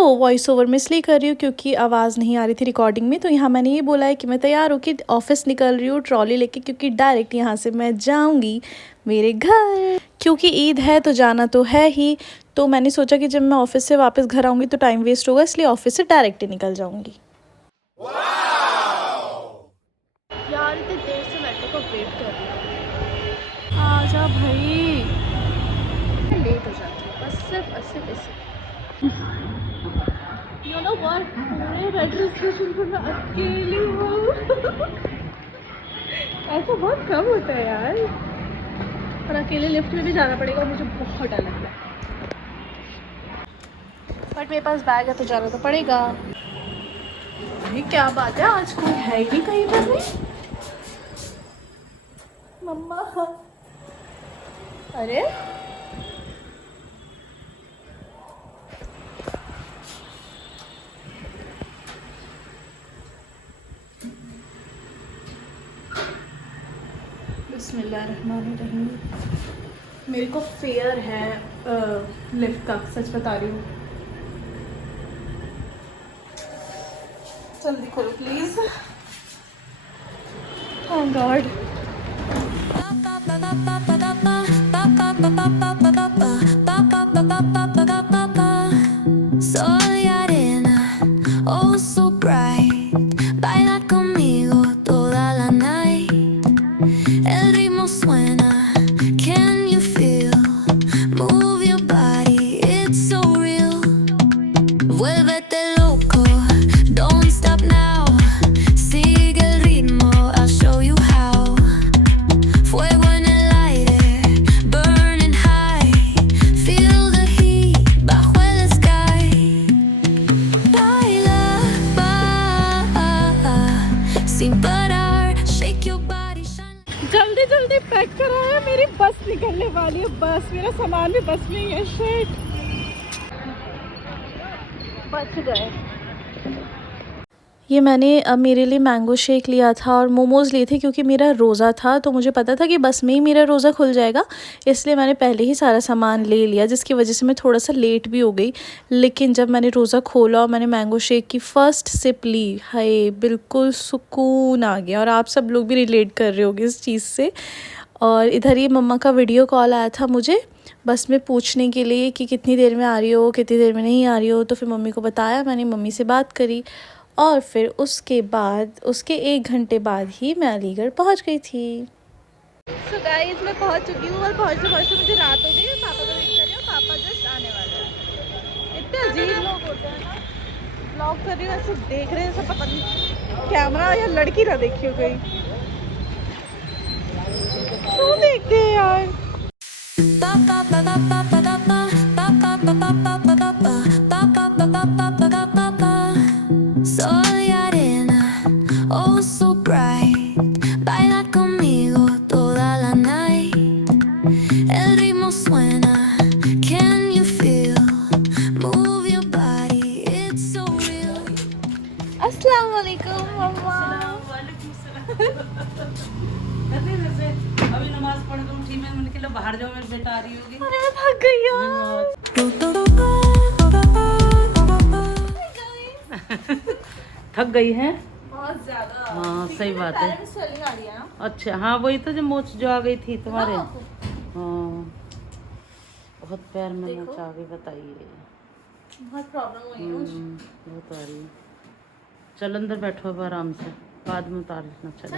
Voice over मैं इसलिए कर रही हूँ क्योंकि आवाज़ नहीं आ रही थी रिकॉर्डिंग में। तो यहाँ मैंने ये बोला है कि मैं तैयार हूँ कि ऑफ़िस निकल रही हूँ ट्रॉली लेके, क्योंकि डायरेक्ट यहाँ से मैं जाऊँगी मेरे घर, क्योंकि ईद है तो जाना तो है ही। तो मैंने सोचा कि जब मैं ऑफ़िस से वापस घर आऊँगी तो टाइम वेस्ट होगा, इसलिए ऑफ़िस से डायरेक्ट ही निकल जाऊँगी। यार इतनी देर से मेट्रो का वेट कर रही हूँ, आजा भाई। लेट हो जाती है बस सिर्फ ऐसे। You know what? पूरे मेट्रो स्टेशन पर मैं अकेली हूँ। ऐसा बहुत कम होता है यार। और अकेले लिफ्ट में भी जाना पड़ेगा, मुझे बहुत डर लगता है। बट मेरे पास बैग है तो जाना तो पड़ेगा। ये क्या बात है, आज कोई है ही नहीं कहीं पर भी। मम्मा, अरे बिस्मिल्लाहिर्रहमानिर्रहीम। मेरे को फेयर है लिफ्ट का, सच बता रही हूँ। जल्दी खोलो please. Oh God. Soy arena, oh so bright. Baila conmigo toda la night. El ritmo suena, can you feel? Move your body, it's so real. Vuélvete loco, don't stop now. Sigue el ritmo, I'll show you how. Fuego en el aire, burning high. Feel the heat bajo el sky. Baila, sin parar, shake your body, shine. जल्दी जल्दी pack कराया, मेरी बस निकलने वाली है। बस, मेरा सामान भी बस में ही है। शिट, बच गए। ये मैंने अब मेरे लिए मैंगो शेक लिया था और मोमोज़ लिए थे, क्योंकि मेरा रोज़ा था तो मुझे पता था कि बस में ही मेरा रोज़ा खुल जाएगा, इसलिए मैंने पहले ही सारा सामान ले लिया, जिसकी वजह से मैं थोड़ा सा लेट भी हो गई। लेकिन जब मैंने रोज़ा खोला और मैंने मैंगो शेक की फ़र्स्ट सिप ली, हाय बिल्कुल सुकून आ गया। और आप सब लोग भी रिलेट कर रहे होगे इस चीज़ से। और इधर ये मम्मा का वीडियो कॉल आया था मुझे बस में पूछने के लिए कि कितनी देर में आ रही हो, कितनी देर में नहीं आ रही हो। तो फिर मम्मी को बताया, मैंने मम्मी से बात करी और फिर उसके बाद उसके 1 घंटे बाद ही मैं अलीगढ़ पहुंच गई थी। सो गाइस, मैं पहुंच चुकी हूँ और पहुंचते मुझे रात हो गई। पापा का वेट कर रही हूँ, पापा जस्ट आने वाले हैं। इतने अजीब लोग होते हैं ना, ब्लॉग कर रही हूँ ऐसे देख रहे हैं सब, पता नहीं कैमरा या लड़की ना देखी हो गई, क्यों देखते हैं यार। Soy arena, oh so bright. Baila conmigo toda la night. El ritmo suena, can you feel? Move your body, it's so real. अस्सलाम वालेकुम मम्मा। अभी नमाज पढ़ के उठी, मैंने कहा बाहर जाओ, मेरी बेटा आ रही होगी। अरे मैं थक गई यार। थक गई है बहुत ज्यादा। हाँ सही बात है। पैर में swelling आ रही है ना। अच्छा हाँ, वही तो जो मोच जो आ गई थी तुम्हारे। हाँ, हाँ बहुत पैर में देखो। मोच आ गई, बताइए। बहुत प्रॉब्लम हुई है मुझे। बहुत आ रही है। चलो अंदर बैठो अब आराम से, बाद में उतार लेना। चलो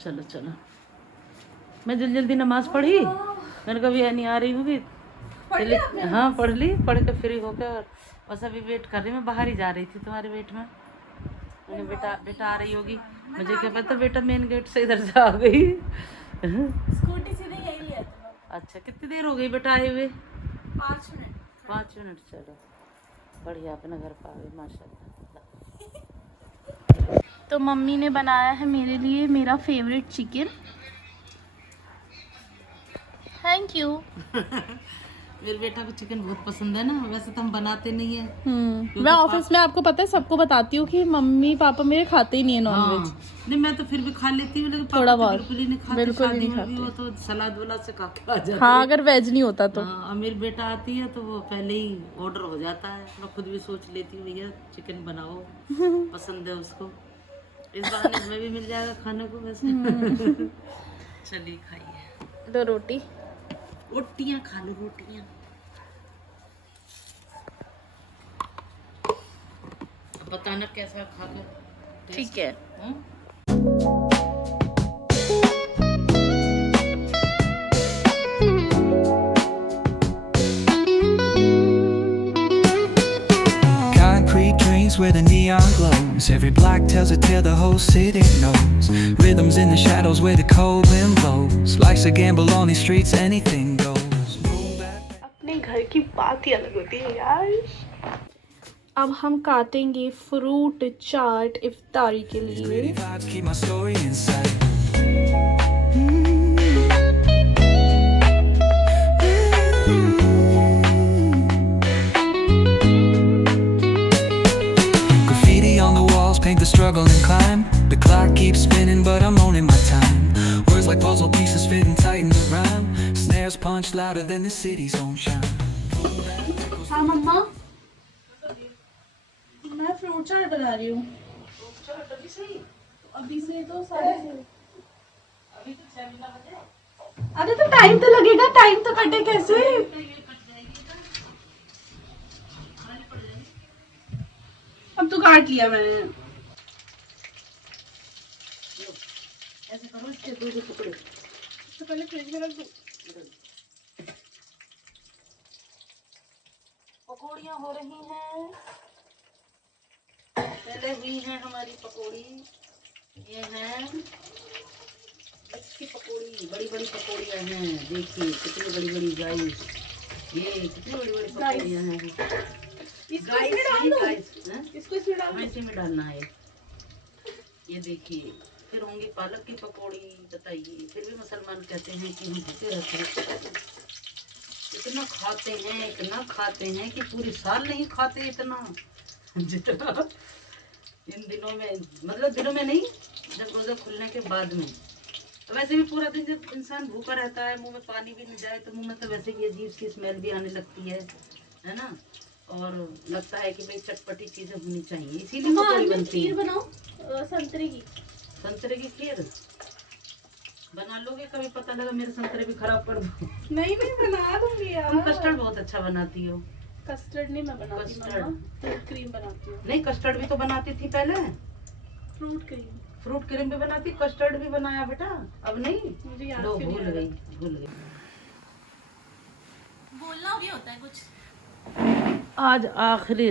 चलो चलो। मैं जल्दी जल्दी नमाज पढ़ी, मैंने कभी नहीं आ रही होगी। हाँ पढ़ ली, पढ़ के फ्री होकर बस अभी वेट कर रही। मैं बाहर ही जा रही थी तुम्हारे वेट में। मैंने बेटा आ रही होगी, मुझे क्या पता बेटा मेन गेट से इधर से आ गई। स्कूटी सीधे यही लिया था। अच्छा कितनी देर हो गई बेटा आए हुए? 5 मिनट। 5 मिनट। चलो बढ़िया, अपने घर पर आ गई माशाल्लाह। तो मम्मी ने बनाया है मेरे लिए मेरा फेवरेट चिकन। Thank you. मेरे बेटा को चिकन बहुत पसंद है ना, वैसे तो हम बनाते नहीं है। मैं ऑफिस में आपको पता है सबको बताती हूँ कि मम्मी पापा मेरे खाते ही नहीं है नॉनवेज। हाँ। नहीं मैं तो फिर भी खा लेती हूँ, लेकिन थोड़ा पापा तो बहुत, बिल्कुल ही नहीं खाते। बिल्कुल भी शादी नहीं में भी खाते। वो तो सलाद वलाद से खा के आ जाते हाँ हैं। अगर वेज नहीं होता तो। हाँ, और मेरी बेटा आती है तो वो पहले ही ऑर्डर हो जाता है। मैं खुद भी सोच लेती हूँ भैया चिकन बनाओ, पसंद है उसको। इस बहाने इसमें भी मिल जाएगा खाने को वैसे। चलिए खाइए। दो रोटी। रोटियाँ खा लो, रोटियाँ। बताना कैसा खाकर। ठीक है। Concrete drains where the neon glows. Every block tells a tale the whole city knows. Rhythms in the shadows where the cold wind blows. Life's a gamble on these streets, anything goes. अपने घर की बात ही अलग होती है यार। अब हम काटेंगे फ्रूट चाट इफ्तारी के लिए। Pretty vibes keep my story inside. Graffiti on the walls paint the struggle and climb. The clock keeps spinning but I'm owning my time. Words like puzzle pieces fitting tight in the rhyme. Snares punch louder than the city's own chime. हाँ मम्मा, मैं fruit चाट बना रही हूँ। अभी से तो साढ़े अरे तो टाइम तो लगेगा, टाइम तो कटे कैसे। अब तो काट लिया मैंने। ऐसे करो, इसके दो दो टुकड़े। तो पहले फ्रिज में रख दो। पकौड़ियाँ हो रही हैं, पहले हुई हैं हमारी पकौड़ी। ये हैं इसकी पकौड़ी, बड़ी बड़ी पकौड़ियाँ हैं। देखिए कितनी बड़ी बड़ी गाइस, ये कितनी बड़ी बड़ी पकौड़ियाँ हैं। इसको इसमें डाल दो। इसी में डालना है। ये देखिए, फिर होंगी पालक की पकौड़ी। बताइए, फिर भी मुसलमान कहते हैं कि हम भूखे रहते हैं। इतना खाते हैं कि पूरी साल नहीं खाते इतना जितना इन दिनों में, मतलब दिनों में नहीं, जब रोजा खुलने के बाद में। तो वैसे भी पूरा दिन जब इंसान भूखा रहता है, मुंह में पानी भी नहीं जाए तो मुंह में तो वैसे ही अजीब सी स्मेल भी आने लगती है ना। और लगता है कि भाई चटपटी चीजें होनी चाहिए, इसीलिए पकौड़ी बनती है। बनाओ संतरे की खीर बना लोगे कभी, पता लगा मेरे संतरे भी खराब कर दो। नहीं बना दूंगी यार। तुम कस्टर्ड बहुत अच्छा बनाती हो। कस्टर्ड नहीं मैं बनाती, कस्टर्ड। मम्मा फ्रूट क्रीम बनाती हूँ। नहीं, कस्टर्ड भी तो बनाती थी पहले। फ्रूट क्रीम भी बनाती, कस्टर्ड भी बनाया बेटा। अब नहीं, मुझे याद लो क्यों नहीं भूल आ रहा? गई। बोलना भी होता है कुछ। आज आखिरी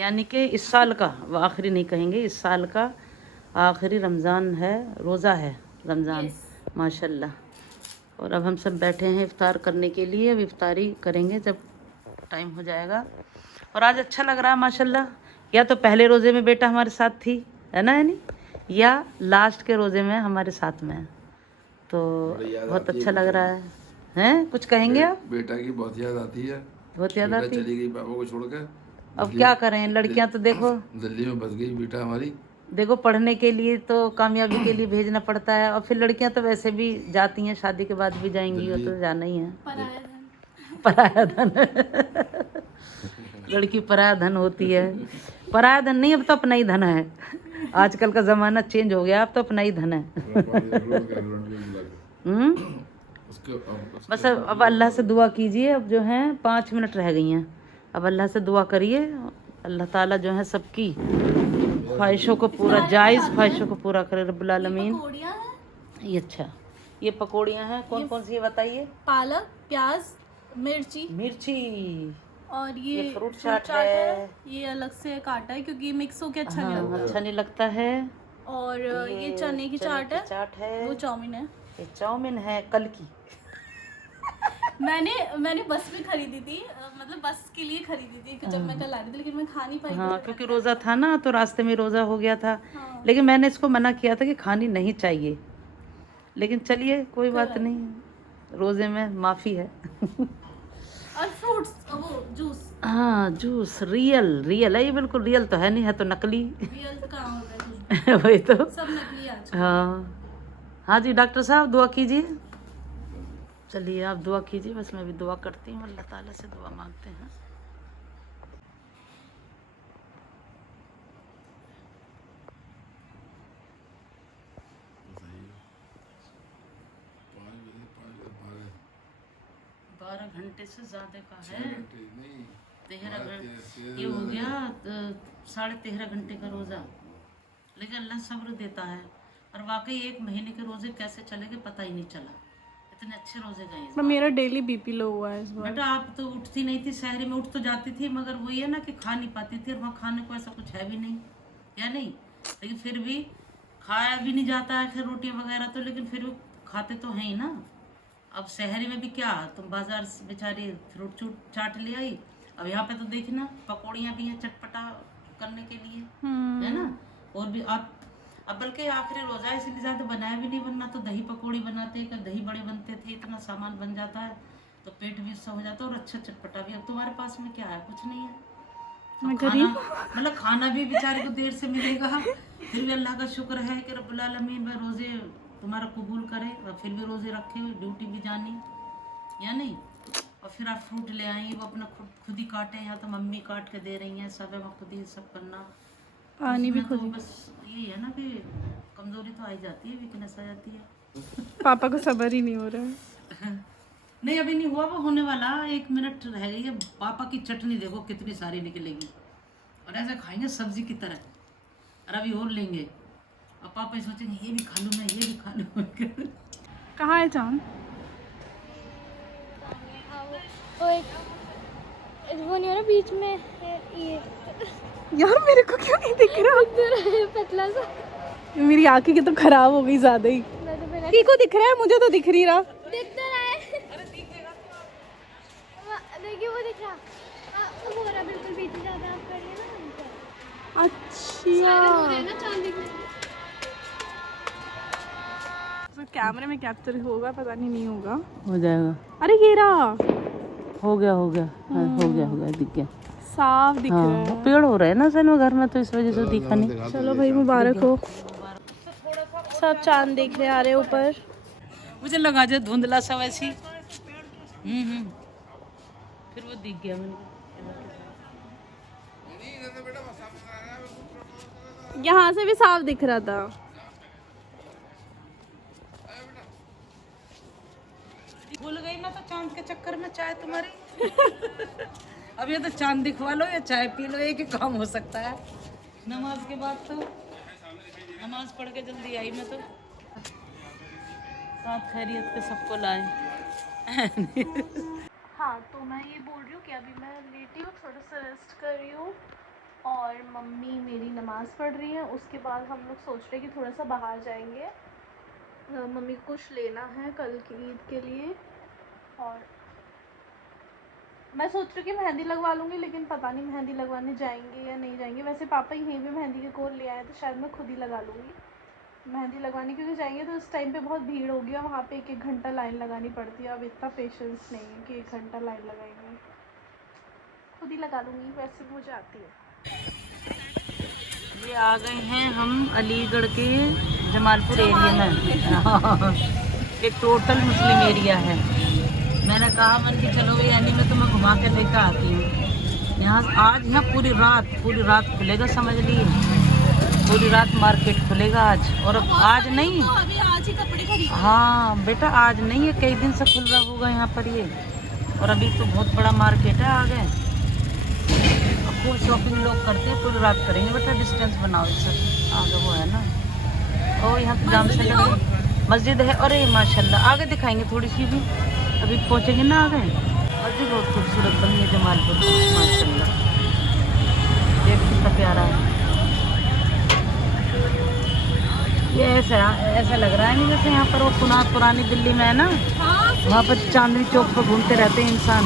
यानी कि इस साल का, वो आखिरी नहीं कहेंगे, इस साल का आखिरी रमज़ान है, रोज़ा है रमज़ान। माशाल्लाह। और अब हम सब बैठे हैं इफ्तार करने के लिए। अब इफ्तारी करेंगे जब टाइम हो जाएगा। और आज अच्छा लग रहा है माशाल्लाह। या तो पहले रोज़े में बेटा हमारे साथ थी, है ना, यानी, या लास्ट के रोज़े में हमारे साथ में है, तो बहुत अच्छा लग रहा है। हैं कुछ कहेंगे आप? बेटा की बहुत याद आती है। बहुत याद आती है। चली गई पापा को छोड़कर। अब क्या करें, लड़कियां तो देखो दिल्ली में बस गई बेटा हमारी। देखो, पढ़ने के लिए तो कामयाबी के लिए भेजना पड़ता है, और फिर लड़कियां तो वैसे भी जाती हैं, शादी के बाद भी जाएंगी, वो तो जाना ही है। पराया धन लड़की पराया धन होती है। पराया धन नहीं, अब तो अपना ही धन है। आजकल का ज़माना चेंज हो गया, अब तो अपना ही धन है। बस अब अल्लाह से दुआ कीजिए। अब जो है 5 मिनट रह गई हैं, अब अल्लाह से दुआ करिए, अल्लाह ताला जो है सबकी ख्वाहिशों को पूरा, जायज़ ख्वाहिशों को पूरा करे रब्बुल आलमीन। ये अच्छा, ये पकौड़ियाँ हैं। कौन कौन सी है बताइए? पालक, प्याज, मिर्ची और ये फ्रूट चाट है। ये अलग से काटा है क्योंकि मिक्स होके अच्छा नहीं हाँ, लगता। अच्छा नहीं लगता है। और ये चने की चाट है। वो चाउमीन है। ये चाउमीन है कल की। मैंने बस में खरीदी थी, मतलब बस के लिए खरीदी थी कि जब मैं कल आ रही थी, लेकिन मैं खा नहीं पाई। हाँ, क्योंकि रोज़ा था ना, तो रास्ते में रोज़ा हो गया था। हाँ। लेकिन मैंने इसको मना किया था कि खानी नहीं चाहिए, लेकिन चलिए कोई बात नहीं, रोज़े में माफ़ी है। और फ्रूट्स वो जूस हाँ जूस रियल है ये, बिल्कुल रियल तो है नहीं, है तो नकली। रियल तो कहाँ होगा कुछ वही तो। सब नकली आज। हाँ हाँ जी डॉक्टर साहब दुआ कीजिए। चलिए आप दुआ कीजिए, बस मैं भी दुआ करती हूँ, अल्लाह ताला से दुआ मांगते हैं। बारह 12 घंटे से ज़्यादा का है। घंटे नहीं, 13 घंटे ये हो गया, 13.5 घंटे का रोज़ा। लेकिन अल्लाह सब्र देता है, और वाकई 1 महीने के रोज़े कैसे चले गए पता ही नहीं चला, इतने अच्छे रोज़े गए इस बार। मेरा डेली बीपी लो हुआ है इस बार। बेटा आप तो उठती नहीं थी, शहरी में उठ तो जाती थी, मगर वही है ना कि खा नहीं पाती थी, और वहाँ खाने को ऐसा कुछ है भी नहीं, या नहीं, लेकिन फिर भी खाया भी नहीं जाता है खैर रोटियाँ वगैरह तो, लेकिन फिर भी खाते तो हैं ही ना। अब शहरी में भी क्या, तुम बाजार से बेचारी फ्रूट चूट चाट ले आई, अब यहाँ पे तो देखना पकौड़ियाँ भी हैं चटपटा करने के लिए, है ना। और भी अब बल्कि आखिरी रोज़ा है इसलिए ज़्यादा बनाया भी नहीं, वरना तो दही पकौड़ी बनाते, कल दही बड़े बनते थे, इतना सामान बन जाता है तो पेट भी उससे हो जाता है, और अच्छा चटपटा भी। अब तुम्हारे पास में क्या है, कुछ नहीं है। तो खाना मतलब खाना भी बेचारे को देर से मिलेगा, फिर भी अल्लाह का शुक्र है कि रब्बुल आलमीन वह रोज़े तुम्हारा कबूल करे, और फिर भी रोज़े रखे हुए, ड्यूटी भी जानी, या नहीं। और फिर आप फ्रूट ले आई, वो अपना खुद ही काटे, या तो मम्मी काट के दे रही हैं, सब है वहाँ खुद ही सब करना। पानी भी खुद, बस यही है ना कि कमजोरी तो आई जाती है, वीकनेस आ जाती है। पापा को सब्र ही नहीं हो रहा है। नहीं अभी नहीं हुआ, वो होने वाला, 1 मिनट रह गई है। पापा की चटनी देखो कितनी सारी निकलेगी, और ऐसे खाएंगे सब्जी की तरह, और अभी और लेंगे, और पापा ये सोचेंगे ये भी खा लूँ मैं, ये भी खा लूँ। कहाँ है चांद? वो नहीं हो रहा बीच में है ये यार मेरे को क्यों नहीं दिख रहा? पतला सा। मेरी आंखें की तो खराब हो गई ज्यादा ही। को दिख रहा है, मुझे तो दिख नहीं रहा। दिख तो रहा है। देखिए वो दिख रहा, वो हो रहा बिल्कुल बीच में, ज्यादा आप करिए ना। अच्छा ना चांद दिख तो कैमरे में कैप्चर होगा, पता नहीं होगा। हो जाएगा। अरे ये रहा, हो गया हो गया, हाँ, हो गया दिख गया, साफ दिख रहा है। हाँ, पेड़ हो रहे हैं ना सर घर में, तो इस वजह से दिखा नहीं। चलो भाई मुबारक हो। सब चांद देख रहे आ रहे ऊपर। मुझे लगा जो धुंधला सा वैसी, फिर वो दिख गया मुझे। यहाँ से भी साफ दिख रहा था। भूल गई मैं तो चांद के चक्कर में चाय तुम्हारी। अब ये तो चांद दिखवा लो या चाय पी लो, एक ही काम हो सकता है। नमाज के बाद तो नमाज पढ़ के जल्दी आई मैं तो, साथ खैरियत के सबको लाए। हाँ तो मैं ये बोल रही हूँ कि अभी मैं लेटी हूँ, थोड़ा सा रेस्ट कर रही हूँ, और मम्मी मेरी नमाज़ पढ़ रही है। उसके बाद हम लोग सोच रहे हैं कि थोड़ा सा बाहर जाएंगे, मम्मी को कुछ लेना है कल की ईद के लिए। और मैं सोच रही हूँ कि मेहंदी लगवा लूँगी, लेकिन पता नहीं मेहंदी लगवाने जाएंगे या नहीं जाएंगे। वैसे पापा यहीं भी मेहंदी के कोल ले आए, तो शायद मैं खुद ही लगा लूँगी मेहंदी लगवाने, क्योंकि जाएंगे तो उस टाइम पे बहुत भीड़ होगी, और वहाँ पे 1-1 घंटा लाइन लगानी पड़ती है। अब इतना पेशेंस नहीं है कि 1 घंटा लाइन लगाएंगे, खुद ही लगा लूँगी, वैसे भी मुझे आती है। ये आ गए हैं हम अलीगढ़ के जमालपुर एरिया में। एक टोटल मुस्लिम एरिया है। मैंने कहा मन कि चलो भाई यानी मैं तुम्हें घुमा के लेकर आती हूँ। यहाँ आज ना पूरी रात खुलेगा, समझ लिए, पूरी रात मार्केट खुलेगा आज। और आज नहीं, अभी आज ही कपड़े खरीद। हाँ बेटा आज नहीं है, कई दिन से खुल रहा होगा यहाँ पर ये, और अभी तो बहुत बड़ा मार्केट है। आ गए, खूब शॉपिंग लोग करते हैं, पूरी रात करेंगे बेटा। डिस्टेंस बनाओ इससे आगे, वो है ना, और यहाँ पे जाम से लगे मस्जिद है। अरे माशाल्लाह आगे दिखाएंगे थोड़ी सी भी, अभी पहुँचेंगे ना आगे। मस्जिद बहुत खूबसूरत बनी है जमालपुर माशाल्लाह, देख कितना प्यारा है। ये ऐसा लग रहा है नहीं जैसे यहाँ पर वो पुरानी दिल्ली में है ना, वहाँ पर चांदनी चौक पर घूमते रहते हैं इंसान।